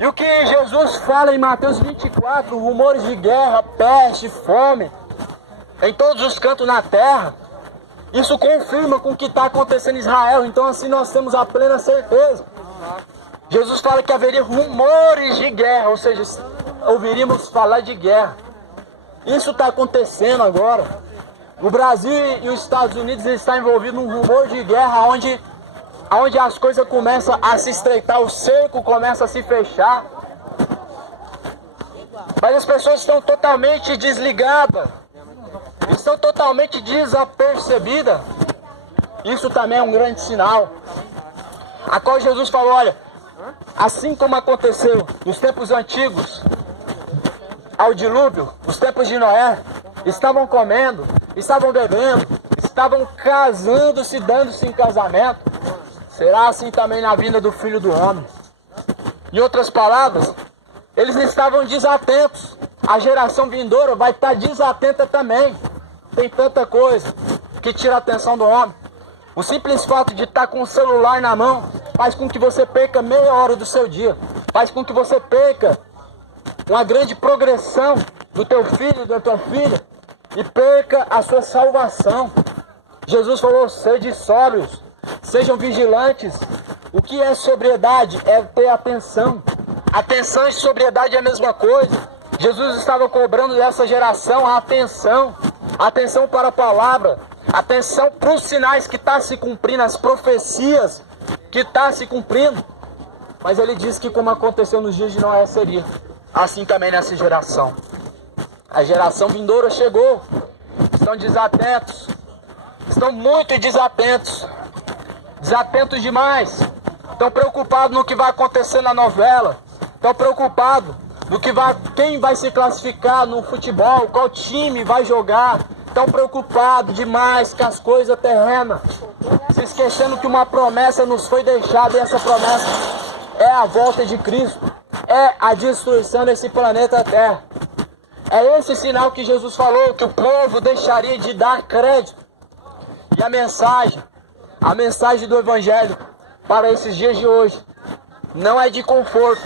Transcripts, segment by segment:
E o que Jesus fala em Mateus 24, rumores de guerra, peste, fome, em todos os cantos na terra, isso confirma com o que está acontecendo em Israel. Então assim nós temos a plena certeza. Jesus fala que haveria rumores de guerra, ou seja, ouviríamos falar de guerra. Isso está acontecendo agora. O Brasil e os Estados Unidos estão envolvidos num rumor de guerra onde as coisas começam a se estreitar, o cerco começa a se fechar. Mas as pessoas estão totalmente desligadas, estão totalmente desapercebidas. Isso também é um grande sinal. A qual Jesus falou, olha, assim como aconteceu nos tempos antigos, ao dilúvio, os tempos de Noé, estavam comendo, estavam bebendo, estavam casando-se, dando-se em casamento. Será assim também na vinda do Filho do Homem. Em outras palavras, eles estavam desatentos. A geração vindoura vai estar desatenta também. Tem tanta coisa que tira a atenção do homem. O simples fato de estar com o celular na mão faz com que você perca meia hora do seu dia. Faz com que você perca uma grande progressão do teu filho, da tua filha, e perca a sua salvação. Jesus falou, sede sóbrios, sejam vigilantes. O que é sobriedade? É ter atenção. Atenção e sobriedade é a mesma coisa. Jesus estava cobrando dessa geração a atenção. Atenção para a palavra. Atenção para os sinais que estão se cumprindo, as profecias que estão se cumprindo. Mas ele disse que como aconteceu nos dias de Noé seria assim também nessa geração. A geração vindoura chegou. Estão desatentos. Estão muito desatentos. Desatentos demais. Estão preocupados no que vai acontecer na novela. Estão preocupados no que quem vai se classificar no futebol, qual time vai jogar. Estão preocupados demais com as coisas terrenas. Se esquecendo que uma promessa nos foi deixada, e essa promessa é a volta de Cristo. É a destruição desse planeta Terra. É esse sinal que Jesus falou, que o povo deixaria de dar crédito. E a mensagem do Evangelho para esses dias de hoje, não é de conforto,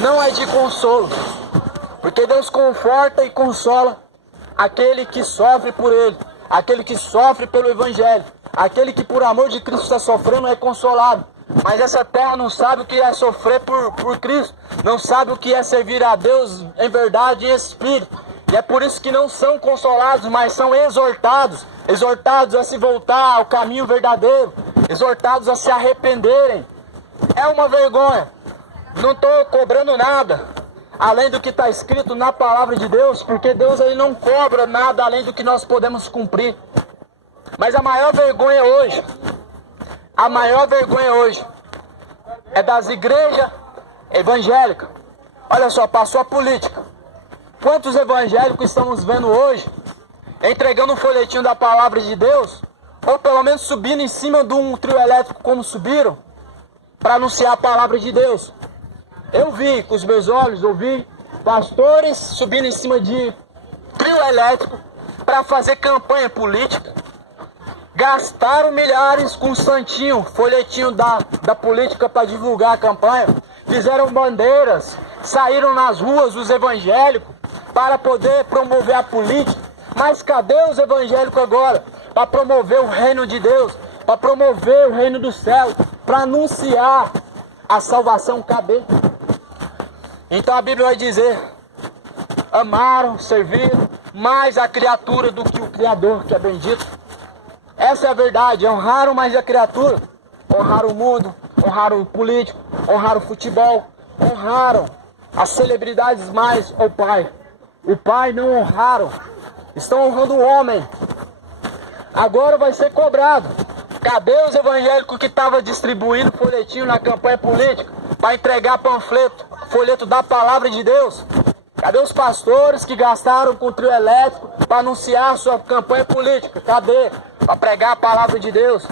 não é de consolo. Porque Deus conforta e consola aquele que sofre por Ele, aquele que sofre pelo Evangelho, aquele que por amor de Cristo está sofrendo é consolado. Mas essa terra não sabe o que é sofrer por Cristo, não sabe o que é servir a Deus em verdade e em espírito. E é por isso que não são consolados, mas são exortados a se voltar ao caminho verdadeiro, exortados a se arrependerem. É uma vergonha. Não estou cobrando nada além do que está escrito na palavra de Deus, porque Deus ele não cobra nada além do que nós podemos cumprir. Mas a maior vergonha hoje é das igrejas evangélicas. Olha só, passou a política. Quantos evangélicos estamos vendo hoje entregando um folhetinho da palavra de Deus, ou pelo menos subindo em cima de um trio elétrico como subiram, para anunciar a palavra de Deus? Eu vi com os meus olhos, ouvi pastores subindo em cima de trio elétrico para fazer campanha política. Gastaram milhares com santinho, folhetinho da política para divulgar a campanha. Fizeram bandeiras, saíram nas ruas os evangélicos para poder promover a política. Mas cadê os evangélicos agora? Para promover o reino de Deus, para promover o reino do céu, para anunciar a salvação. Cadê? Então a Bíblia vai dizer, amaram, serviram mais a criatura do que o Criador, que é bendito. Essa é a verdade, honraram mais a criatura, honraram o mundo, honraram o político, honraram o futebol, honraram as celebridades mais o Pai. O Pai não honraram, estão honrando o homem. Agora vai ser cobrado. Cadê os evangélicos que estavam distribuindo folhetinho na campanha política para entregar folheto da palavra de Deus? Cadê os pastores que gastaram com trio elétrico para anunciar sua campanha política? Cadê? Para pregar a palavra de Deus.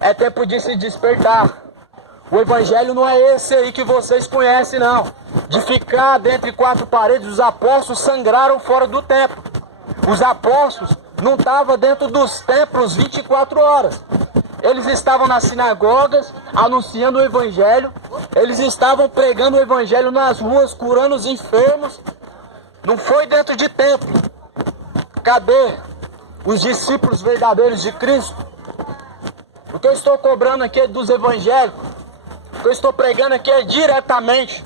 É tempo de se despertar. O evangelho não é esse aí que vocês conhecem, não. De ficar dentro de quatro paredes. Os apóstolos sangraram fora do templo. Os apóstolos não estavam dentro dos templos 24 horas. Eles estavam nas sinagogas anunciando o evangelho Eles estavam pregando o evangelho nas ruas, curando os enfermos. Não foi dentro de templo. Cadê os discípulos verdadeiros de Cristo? O que eu estou cobrando aqui é dos evangélicos. O que eu estou pregando aqui é diretamente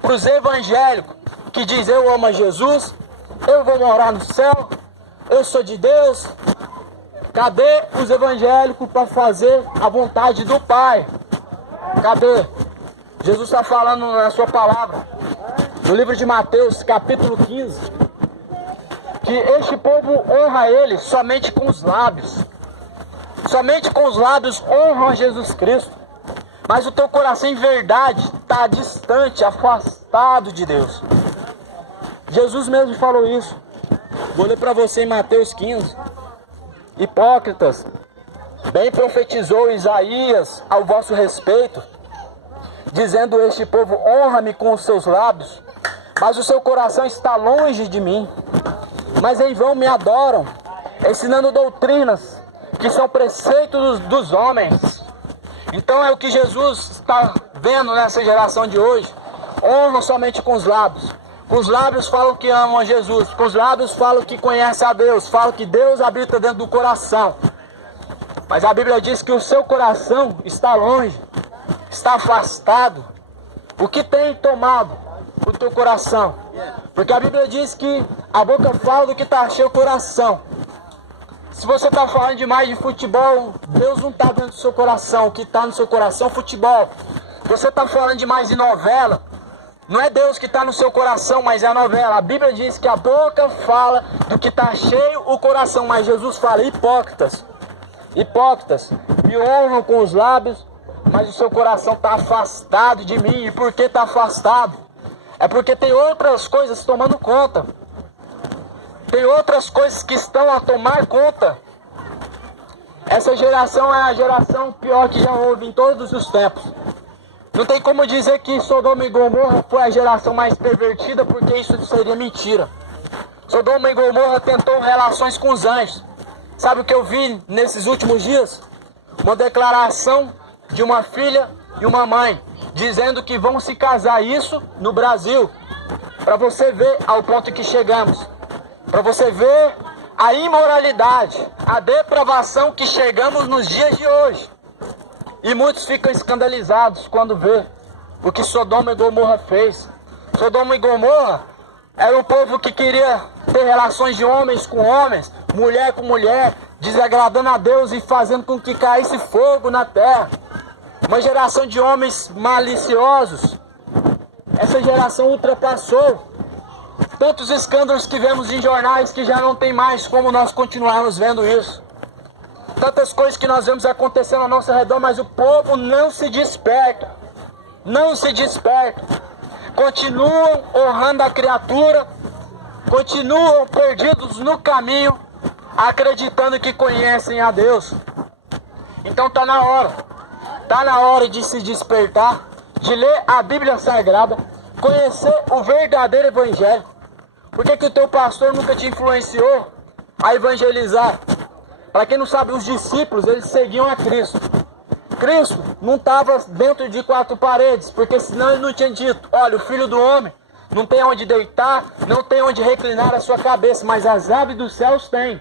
para os evangélicos que dizem: eu amo a Jesus, eu vou morar no céu, eu sou de Deus. Cadê os evangélicos para fazer a vontade do Pai? Cadê? Jesus está falando na sua palavra, no livro de Mateus, capítulo 15, que este povo honra Ele somente com os lábios. Somente com os lábios honram a Jesus Cristo. Mas o teu coração em verdade está distante, afastado de Deus. Jesus mesmo falou isso. Vou ler para você em Mateus 15. Hipócritas, bem profetizou Isaías ao vosso respeito, dizendo: este povo honra-me com os seus lábios, mas o seu coração está longe de mim. Mas em vão me adoram, ensinando doutrinas que são preceitos dos homens. Então é o que Jesus está vendo nessa geração de hoje. Honram somente com os lábios. Com os lábios falam que amam a Jesus. Com os lábios falam que conhecem a Deus. Falam que Deus habita dentro do coração. Mas a Bíblia diz que o seu coração está longe, está afastado. O que tem tomado o teu coração? Porque a Bíblia diz que a boca fala do que está cheio o coração. Se você está falando demais de futebol, Deus não está dentro do seu coração. O que está no seu coração é futebol. Você está falando demais de novela, não é Deus que está no seu coração, mas é a novela. A Bíblia diz que a boca fala do que está cheio o coração, mas Jesus fala: hipócritas, hipócritas, me honram com os lábios, mas o seu coração está afastado de mim. E por que está afastado? É porque tem outras coisas tomando conta. Tem outras coisas que estão a tomar conta. Essa geração é a geração pior que já houve em todos os tempos. Não tem como dizer que Sodoma e Gomorra foi a geração mais pervertida, porque isso seria mentira. Sodoma e Gomorra tentou relações com os anjos. Sabe o que eu vi nesses últimos dias? Uma declaração de uma filha e uma mãe, dizendo que vão se casar, isso no Brasil. Para você ver ao ponto que chegamos. Para você ver a imoralidade, a depravação que chegamos nos dias de hoje. E muitos ficam escandalizados quando vê o que Sodoma e Gomorra fez. Sodoma e Gomorra era um povo que queria ter relações de homens com homens, mulher com mulher, desagradando a Deus e fazendo com que caísse fogo na terra. Uma geração de homens maliciosos. Essa geração ultrapassou tantos escândalos que vemos em jornais que já não tem mais como nós continuarmos vendo isso. Tantas coisas que nós vemos acontecendo ao nosso redor, mas o povo não se desperta. Não se desperta. Continuam honrando a criatura, continuam perdidos no caminho, acreditando que conhecem a Deus. Então está na hora. Está na hora de se despertar, de ler a Bíblia Sagrada, conhecer o verdadeiro evangelho. Por que o teu pastor nunca te influenciou a evangelizar? Para quem não sabe, os discípulos, eles seguiam a Cristo. Cristo não estava dentro de quatro paredes, porque senão ele não tinha dito: olha, o Filho do Homem não tem onde deitar, não tem onde reclinar a sua cabeça, mas as aves dos céus têm.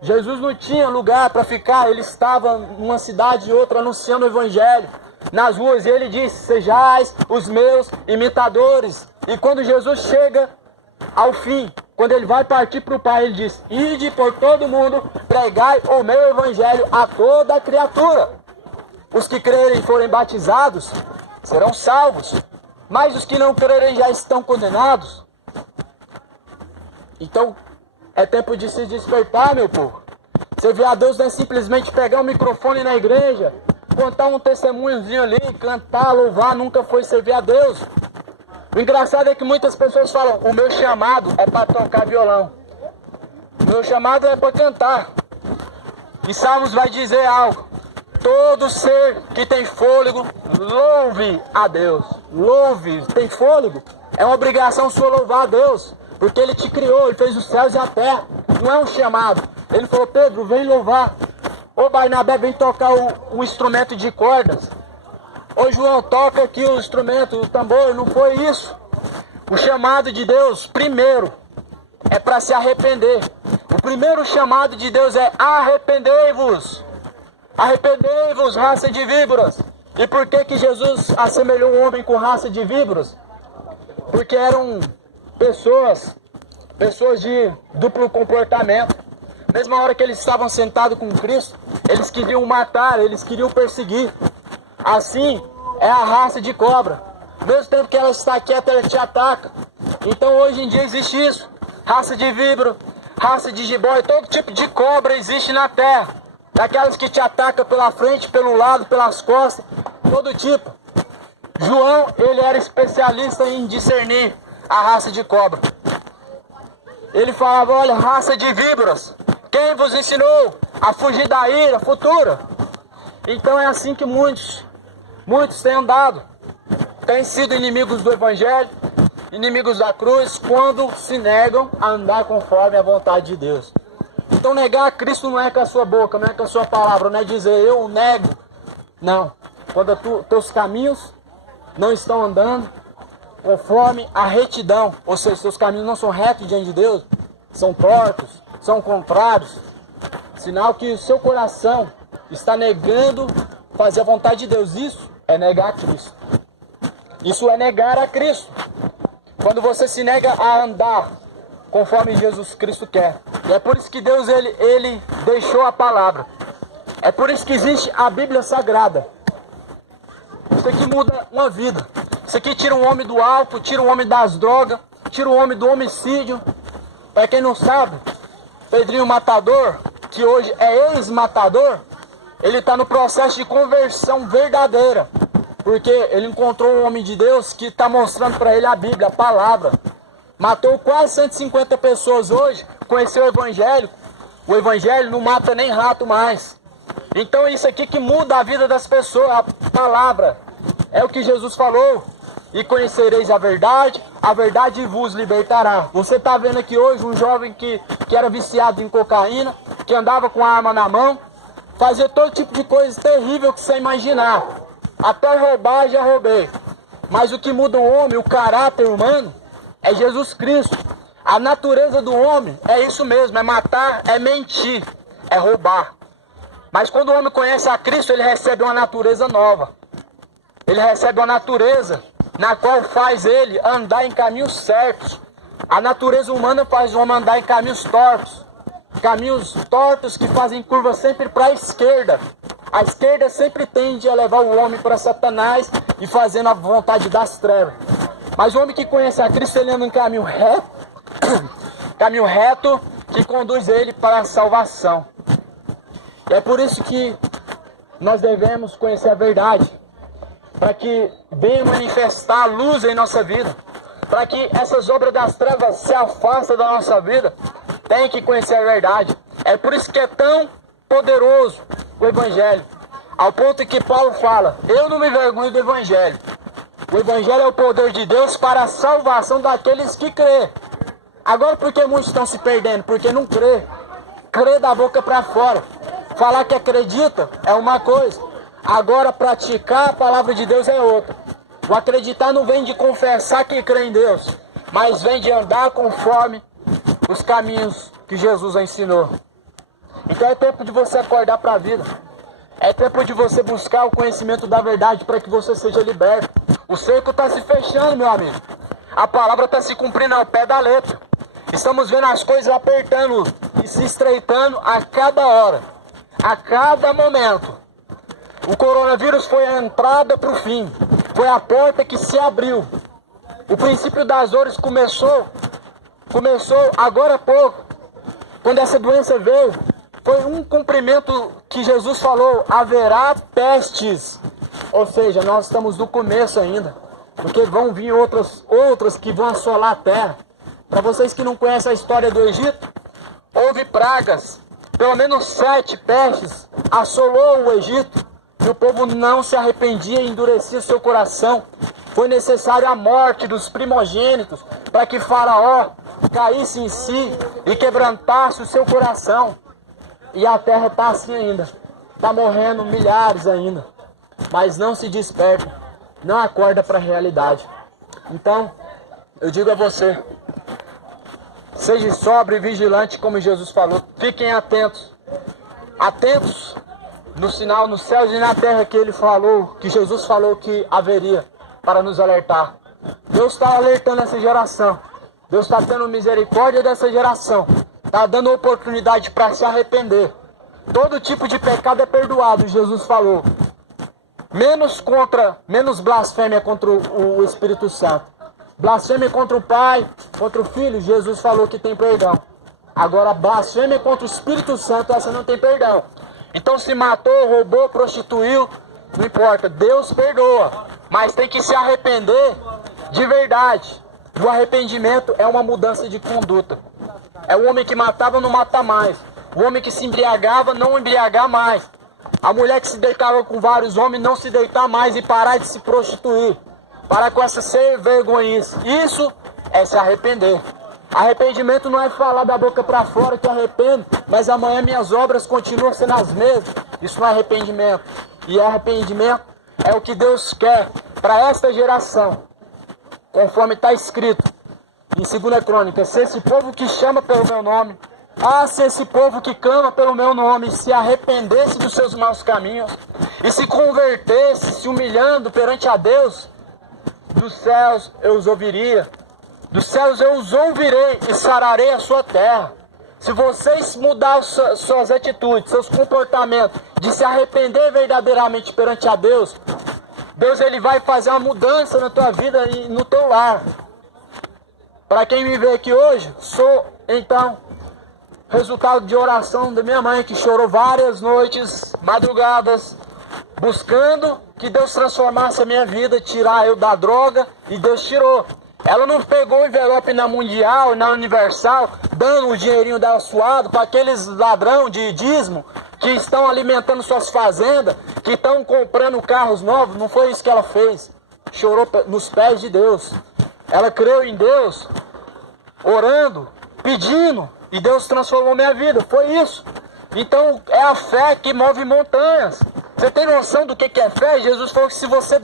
Jesus não tinha lugar para ficar, ele estava numa cidade e outra anunciando o evangelho nas ruas, e ele disse: sejais os meus imitadores. E quando Jesus chega ao fim, quando ele vai partir para o Pai, ele diz: ide por todo mundo, pregai o meu evangelho a toda a criatura. Os que crerem e forem batizados serão salvos, mas os que não crerem já estão condenados. Então é tempo de se despertar, meu povo. Servir a Deus não é simplesmente pegar o microfone na igreja, contar um testemunhozinho ali, cantar, louvar. Nunca foi servir a Deus. O engraçado é que muitas pessoas falam: o meu chamado é para tocar violão, o meu chamado é para cantar. E Salmos vai dizer algo: todo ser que tem fôlego, louve a Deus. Louve, tem fôlego, é uma obrigação sua louvar a Deus, porque Ele te criou, Ele fez os céus e a terra. Não é um chamado. Ele falou: Pedro, vem louvar. Ô Barnabé, vem tocar um instrumento de cordas. Ô João, toca aqui o instrumento, o tambor. Não foi isso. O chamado de Deus, primeiro, é para se arrepender. O primeiro chamado de Deus é arrependei-vos. Arrependei-vos, raça de víboras. E por que Jesus assemelhou o homem com raça de víboras? Porque eram pessoas de duplo comportamento. Mesma hora que eles estavam sentados com Cristo, eles queriam matar, eles queriam perseguir. Assim é a raça de cobra. Mesmo tempo que ela está quieta, ela te ataca. Então hoje em dia existe isso. Raça de víbora, raça de jiboia, todo tipo de cobra existe na terra. Daquelas que te atacam pela frente, pelo lado, pelas costas, todo tipo. João, ele era especialista em discernir a raça de cobra. Ele falava, olha, raça de víboras, quem vos ensinou a fugir da ira futura? Então é assim que muitos têm andado. Têm sido inimigos do Evangelho, inimigos da cruz, quando se negam a andar conforme a vontade de Deus. Então negar a Cristo não é com a sua boca, não é com a sua palavra, não é dizer eu nego. Não. Quando teus caminhos não estão andando conforme a retidão, ou seja, seus caminhos não são retos diante de Deus, são tortos, são contrários, sinal que o seu coração está negando fazer a vontade de Deus. Isso é negar a Cristo. Isso é negar a Cristo. Quando você se nega a andar conforme Jesus Cristo quer. E é por isso que Deus ele deixou a palavra. É por isso que existe a Bíblia Sagrada. Isso aqui muda uma vida. Isso aqui tira um homem do álcool, tira um homem das drogas, tira um homem do homicídio. Para quem não sabe, Pedrinho Matador, que hoje é ex-matador, ele está no processo de conversão verdadeira. Porque ele encontrou um homem de Deus que está mostrando para ele a Bíblia, a palavra. Matou quase 150 pessoas hoje, conheceu o Evangelho. O Evangelho não mata nem rato mais. Então é isso aqui que muda a vida das pessoas, a palavra. É o que Jesus falou. E conhecereis a verdade vos libertará. Você está vendo aqui hoje um jovem que era viciado em cocaína, que andava com a arma na mão, fazia todo tipo de coisa terrível que você imaginar. Até roubar, já roubei. Mas o que muda o homem, o caráter humano, é Jesus Cristo. A natureza do homem é isso mesmo, é matar, é mentir, é roubar. Mas quando o homem conhece a Cristo, ele recebe uma natureza nova. Ele recebe uma natureza na qual faz ele andar em caminhos certos. A natureza humana faz o homem andar em caminhos tortos. Caminhos tortos que fazem curva sempre para a esquerda. A esquerda sempre tende a levar o homem para Satanás e fazendo a vontade das trevas. Mas o homem que conhece a Cristo, ele anda em caminho reto, caminho reto que conduz ele para a salvação. E é por isso que nós devemos conhecer a verdade, para que venha manifestar a luz em nossa vida, para que essas obras das trevas se afastem da nossa vida, tem que conhecer a verdade. É por isso que é tão poderoso o Evangelho, ao ponto que Paulo fala, eu não me envergonho do Evangelho. O Evangelho é o poder de Deus para a salvação daqueles que crê. Agora por que muitos estão se perdendo? Porque não crê. Crê da boca para fora. Falar que acredita é uma coisa. Agora praticar a palavra de Deus é outra. O acreditar não vem de confessar que crê em Deus, mas vem de andar conforme os caminhos que Jesus ensinou. Então é tempo de você acordar para a vida. É tempo de você buscar o conhecimento da verdade para que você seja liberto. O cerco está se fechando, meu amigo. A palavra está se cumprindo ao pé da letra. Estamos vendo as coisas apertando e se estreitando a cada hora, a cada momento. O coronavírus foi a entrada para o fim. Foi a porta que se abriu. O princípio das dores começou agora há pouco. Quando essa doença veio, foi um cumprimento que Jesus falou, haverá pestes. Ou seja, nós estamos no começo ainda, porque vão vir outras que vão assolar a terra. Para vocês que não conhecem a história do Egito, houve pragas, pelo menos 7 pestes assolou o Egito, e o povo não se arrependia e endurecia seu coração. Foi necessário a morte dos primogênitos para que Faraó caísse em si e quebrantasse o seu coração. E a terra está assim ainda. Está morrendo milhares ainda. mas não se desperta, não acorda para a realidade. Então, eu digo a você, seja sóbrio e vigilante, como Jesus falou. Fiquem atentos. Atentos no sinal nos céus e na terra que ele falou, que Jesus falou que haveria para nos alertar. Deus está alertando essa geração. Deus está tendo misericórdia dessa geração. Está dando oportunidade para se arrepender. Todo tipo de pecado é perdoado, Jesus falou. Menos blasfêmia contra o Espírito Santo. Blasfêmia contra o Pai, contra o Filho, Jesus falou que tem perdão. Agora, blasfêmia contra o Espírito Santo, essa não tem perdão. Então, se matou, roubou, prostituiu, não importa, Deus perdoa. Mas tem que se arrepender de verdade. O arrependimento é uma mudança de conduta. É o homem que matava, não mata mais. O homem que se embriagava, não embriagar mais. A mulher que se deitava com vários homens, não se deitar mais e parar de se prostituir. Parar com essa ser vergonhice. Isso é se arrepender. Arrependimento não é falar da boca para fora que arrependo, mas amanhã minhas obras continuam sendo as mesmas. Isso não é arrependimento. E arrependimento é o que Deus quer para esta geração. Conforme está escrito em 2 Crônicas, se esse povo que chama pelo meu nome, se esse povo que clama pelo meu nome se arrependesse dos seus maus caminhos e se convertesse, se humilhando perante a Deus, dos céus eu os ouviria, dos céus eu os ouvirei e sararei a sua terra. Se vocês mudarem suas atitudes, seus comportamentos, de se arrepender verdadeiramente perante a Deus, Deus ele vai fazer uma mudança na tua vida e no teu lar. Para quem me vê aqui hoje, sou então resultado de oração da minha mãe, que chorou várias noites, madrugadas, buscando que Deus transformasse a minha vida, tirar eu da droga, e Deus tirou. Ela não pegou o envelope na Mundial, na Universal, dando o dinheirinho dela suado para aqueles ladrão de dízimo que estão alimentando suas fazendas, que estão comprando carros novos. Não foi isso que ela fez. Chorou nos pés de Deus. Ela creu em Deus, orando, pedindo, e Deus transformou minha vida. Foi isso. Então é a fé que move montanhas. Você tem noção do que é fé? Jesus falou que se você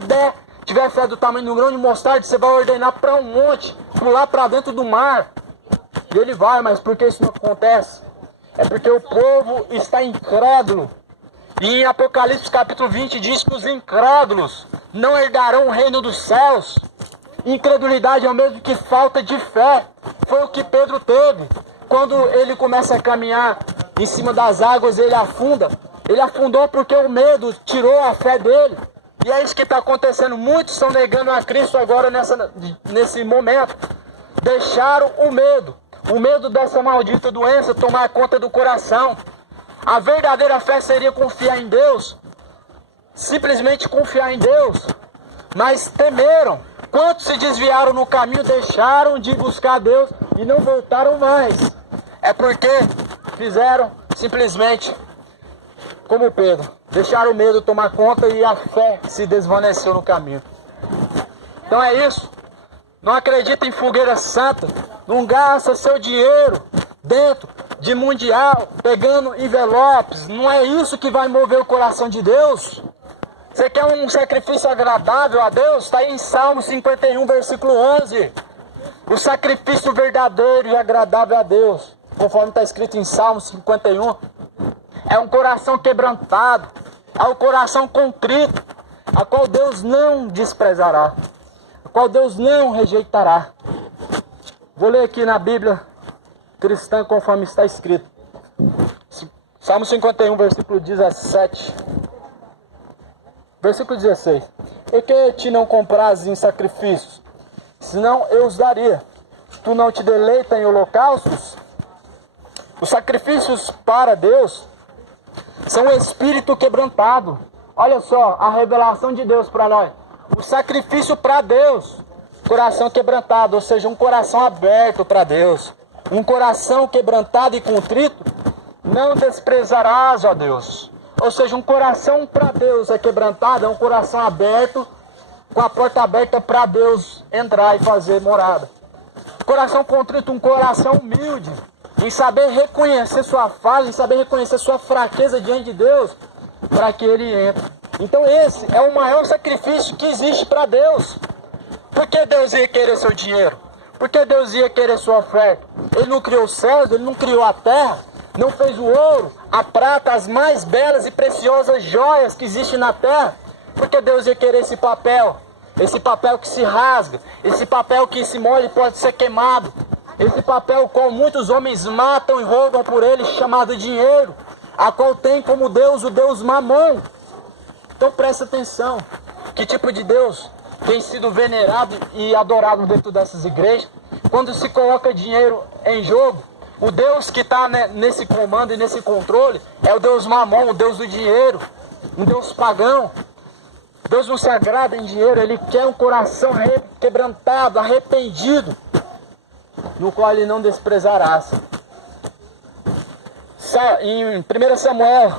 tiver fé do tamanho de um grão de mostarda, você vai ordenar para um monte, pular para dentro do mar. E ele vai, mas por que isso não acontece? É porque o povo está incrédulo. E em Apocalipse capítulo 20 diz que os incrédulos não herdarão o reino dos céus. Incredulidade é o mesmo que falta de fé. Foi o que Pedro teve. Quando ele começa a caminhar em cima das águas, ele afunda. Ele afundou porque o medo tirou a fé dele. E é isso que está acontecendo. Muitos estão negando a Cristo agora nesse momento. Deixaram o medo dessa maldita doença tomar conta do coração. A verdadeira fé seria confiar em Deus. Simplesmente confiar em Deus. Mas temeram. Quantos se desviaram no caminho, deixaram de buscar Deus e não voltaram mais? É porque fizeram simplesmente como Pedro. Deixaram o medo tomar conta e a fé se desvaneceu no caminho. Então é isso. Não acredita em fogueira santa. Não gasta seu dinheiro dentro de Mundial, pegando envelopes. Não é isso que vai mover o coração de Deus. Você quer um sacrifício agradável a Deus? Está aí em Salmo 51, versículo 11. O sacrifício verdadeiro e agradável a Deus, conforme está escrito em Salmo 51, é um coração quebrantado, é um coração contrito, a qual Deus não desprezará, a qual Deus não rejeitará. Vou ler aqui na Bíblia cristã, conforme está escrito. Salmo 51, versículo 17. Versículo 16. E que te não comprazes em sacrifícios, senão eu os daria. Tu não te deleita em holocaustos? Os sacrifícios para Deus são o espírito quebrantado. Olha só a revelação de Deus para nós. O sacrifício para Deus, coração quebrantado, ou seja, um coração aberto para Deus. Um coração quebrantado e contrito, não desprezarás, ó Deus. Ou seja, um coração para Deus é quebrantado, é um coração aberto, com a porta aberta para Deus entrar e fazer morada. Coração contrito, um coração humilde, em saber reconhecer sua falha, em saber reconhecer sua fraqueza diante de Deus, para que Ele entre Então esse é o maior sacrifício que existe para Deus. Por que Deus ia querer seu dinheiro? Por que Deus ia querer sua oferta? Ele não criou os céus, Ele não criou a terra, não fez o ouro, a prata, as mais belas e preciosas joias que existem na terra. Por que Deus ia querer esse papel? Esse papel que se rasga, esse papel que se molha e pode ser queimado. Esse papel qual muitos homens matam e roubam por ele, chamado dinheiro, a qual tem como Deus o Deus Mamon. Então presta atenção, que tipo de Deus tem sido venerado e adorado dentro dessas igrejas? Quando se coloca dinheiro em jogo, o Deus que está nesse comando e nesse controle é o Deus Mamon, o Deus do dinheiro, um Deus pagão. Deus não se agrada em dinheiro, Ele quer um coração quebrantado, arrependido, no qual Ele não desprezará. Em 1 Samuel,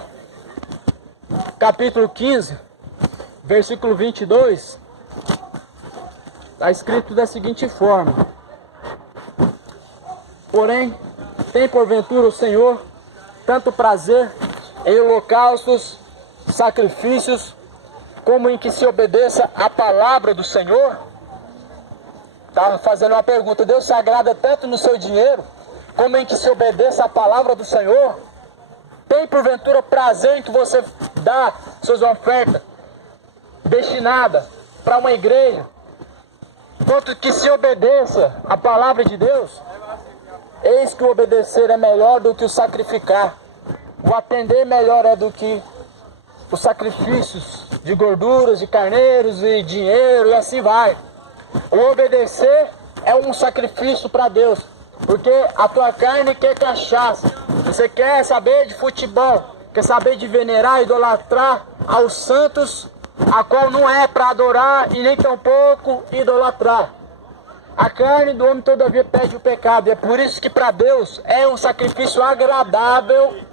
capítulo 15, versículo 22, está escrito da seguinte forma: porém, tem porventura o Senhor tanto prazer em holocaustos, sacrifícios, como em que se obedeça a palavra do Senhor? Estava fazendo uma pergunta. Deus se agrada tanto no seu dinheiro, como em que se obedeça a palavra do Senhor? Tem porventura prazer em que você dá suas ofertas destinadas para uma igreja, quanto que se obedeça a palavra de Deus? Eis que o obedecer é melhor do que o sacrificar, o atender melhor é do que os sacrifícios de gorduras, de carneiros e dinheiro, e assim vai. O obedecer é um sacrifício para Deus, porque a tua carne quer cachaça, você quer saber de futebol, quer saber de venerar, idolatrar aos santos, a qual não é para adorar e nem tampouco idolatrar. A carne do homem todavia pede o pecado, e é por isso que para Deus é um sacrifício agradável.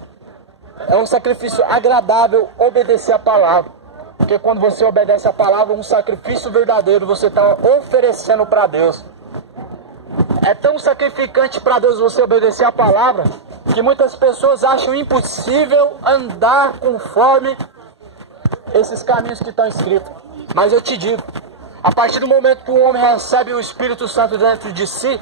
É um sacrifício agradável obedecer a palavra. Porque quando você obedece a palavra, um sacrifício verdadeiro você está oferecendo para Deus. É tão sacrificante para Deus você obedecer a palavra, que muitas pessoas acham impossível andar conforme esses caminhos que estão escritos. Mas eu te digo, a partir do momento que o homem recebe o Espírito Santo dentro de si,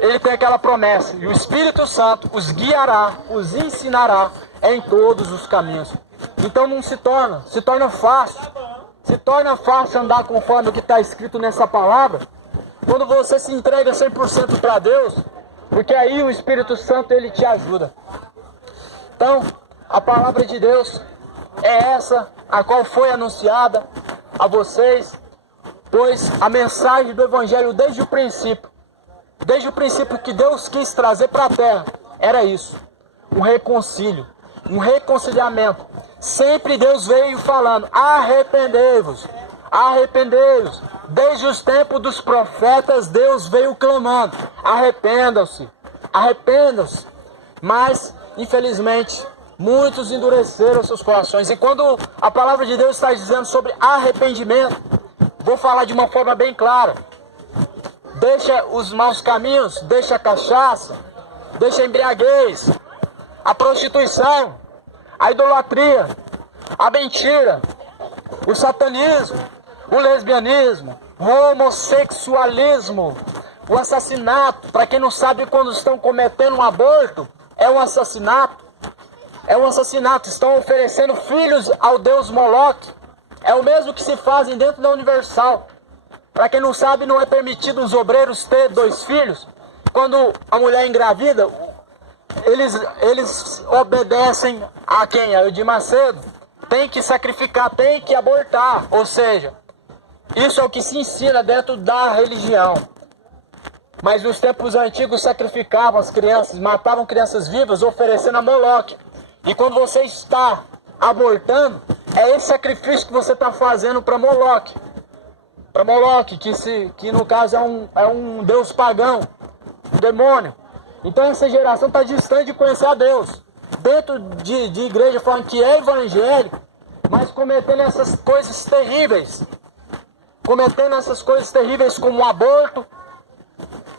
ele tem aquela promessa, e o Espírito Santo os guiará, os ensinará em todos os caminhos. Então não se torna fácil andar conforme o que está escrito nessa palavra, quando você se entrega 100% para Deus, porque aí o Espírito Santo ele te ajuda. Então, a palavra de Deus é essa, a qual foi anunciada a vocês, pois a mensagem do Evangelho desde o princípio que Deus quis trazer para a terra, era isso, um reconcílio, um reconciliamento. Sempre Deus veio falando, arrependei-vos, arrependei-vos. Desde os tempos dos profetas, Deus veio clamando, arrependam-se, arrependam-se. Mas, infelizmente, muitos endureceram seus corações. E quando a palavra de Deus está dizendo sobre arrependimento, vou falar de uma forma bem clara. Deixa os maus caminhos, deixa a cachaça, deixa a embriaguez, a prostituição, a idolatria, a mentira, o satanismo, o lesbianismo, o homossexualismo, o assassinato. Para quem não sabe, quando estão cometendo um aborto, é um assassinato. É um assassinato. Estão oferecendo filhos ao Deus Moloque. É o mesmo que se fazem dentro da Universal. Para quem não sabe, não é permitido os obreiros ter 2 filhos. Quando a mulher engravida, eles obedecem a quem? A Edir Macedo. Tem que sacrificar, tem que abortar. Ou seja, isso é o que se ensina dentro da religião. Mas nos tempos antigos sacrificavam as crianças, matavam crianças vivas, oferecendo a Moloque. E quando você está abortando, é esse sacrifício que você está fazendo para Moloque. Para Moloque, que no caso é um deus pagão, um demônio. Então essa geração está distante de conhecer a Deus. Dentro de igreja falando que é evangélico, mas cometendo essas coisas terríveis. Cometendo essas coisas terríveis como o aborto,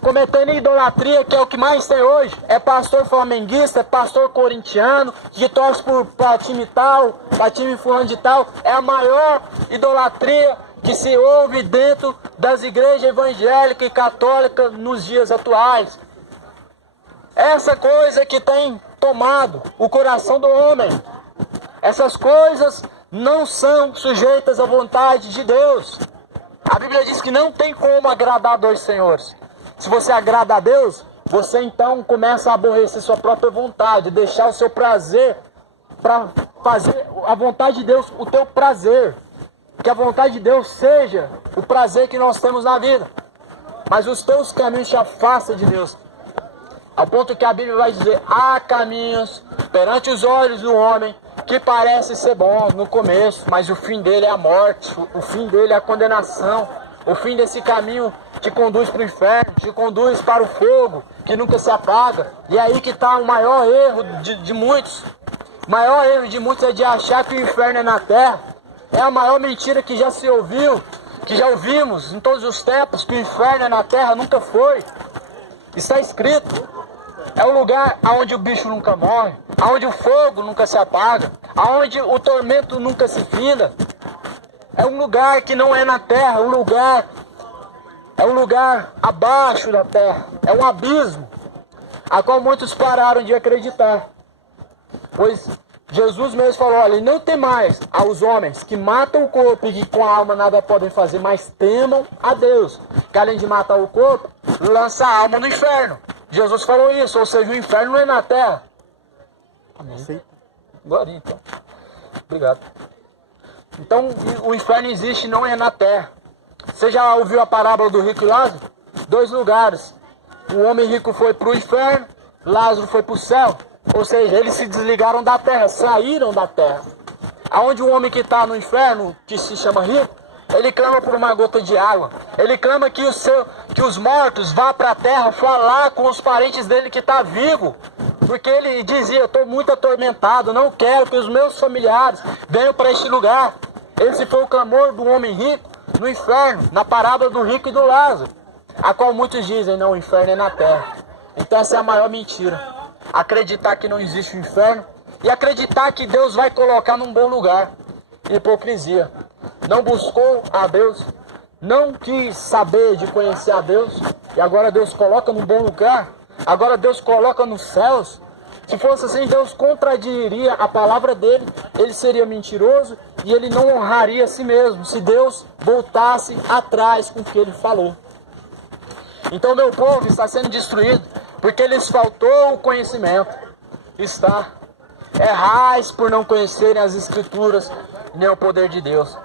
cometendo idolatria, que é o que mais tem hoje. É pastor flamenguista, é pastor corintiano, que torce para time tal, para time fulano de tal. É a maior idolatria que se ouve dentro das igrejas evangélicas e católicas nos dias atuais. Essa coisa que tem tomado o coração do homem. Essas coisas não são sujeitas à vontade de Deus. A Bíblia diz que não tem como agradar dois senhores. Se você agrada a Deus, você então começa a aborrecer sua própria vontade, deixar o seu prazer para fazer a vontade de Deus o teu prazer. Que a vontade de Deus seja o prazer que nós temos na vida. Mas os teus caminhos te afastam de Deus. Ao ponto que a Bíblia vai dizer: há caminhos perante os olhos do homem que parece ser bom no começo, mas o fim dele é a morte, o fim dele é a condenação. O fim desse caminho te conduz para o inferno, te conduz para o fogo que nunca se apaga. E é aí que está o maior erro de muitos. O maior erro de muitos é de achar que o inferno é na terra. É a maior mentira que já se ouviu, que já ouvimos em todos os tempos, que o inferno é na terra. Nunca foi. Está escrito. É o lugar onde o bicho nunca morre, onde o fogo nunca se apaga, onde o tormento nunca se finda. É um lugar que não é na terra, é um lugar abaixo da terra, é um abismo, a qual muitos pararam de acreditar. Pois Jesus mesmo falou: olha, não temais aos homens que matam o corpo e que com a alma nada podem fazer, mas temam a Deus, que além de matar o corpo, lança a alma no inferno. Jesus falou isso, ou seja, o inferno não é na terra. Amém. Agora então. Obrigado. Então, o inferno existe, não é na terra. Você já ouviu a parábola do rico e Lázaro? Dois lugares. O homem rico foi para o inferno, Lázaro foi para o céu. Ou seja, eles se desligaram da terra, saíram da terra. Aonde o homem que está no inferno, que se chama rico, ele clama por uma gota de água. Ele clama que os mortos vá para a terra falar com os parentes dele que está vivo. Porque ele dizia: eu estou muito atormentado, não quero que os meus familiares venham para este lugar. Esse foi o clamor do homem rico no inferno, na parábola do rico e do Lázaro, a qual muitos dizem: não, o inferno é na terra. Então essa é a maior mentira. Acreditar que não existe o inferno e acreditar que Deus vai colocar num bom lugar. Hipocrisia. Não buscou a Deus, não quis saber de conhecer a Deus, e agora Deus coloca num bom lugar, agora Deus coloca nos céus. Se fosse assim, Deus contradiria a palavra dele, ele seria mentiroso e ele não honraria a si mesmo, se Deus voltasse atrás com o que ele falou. Então meu povo está sendo destruído, porque lhes faltou o conhecimento. Está. Errais por não conhecerem as Escrituras, nem o poder de Deus.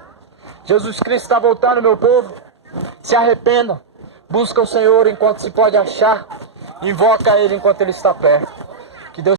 Jesus Cristo está voltando, meu povo. Se arrependam. Busca o Senhor enquanto se pode achar. Invoca Ele enquanto Ele está perto.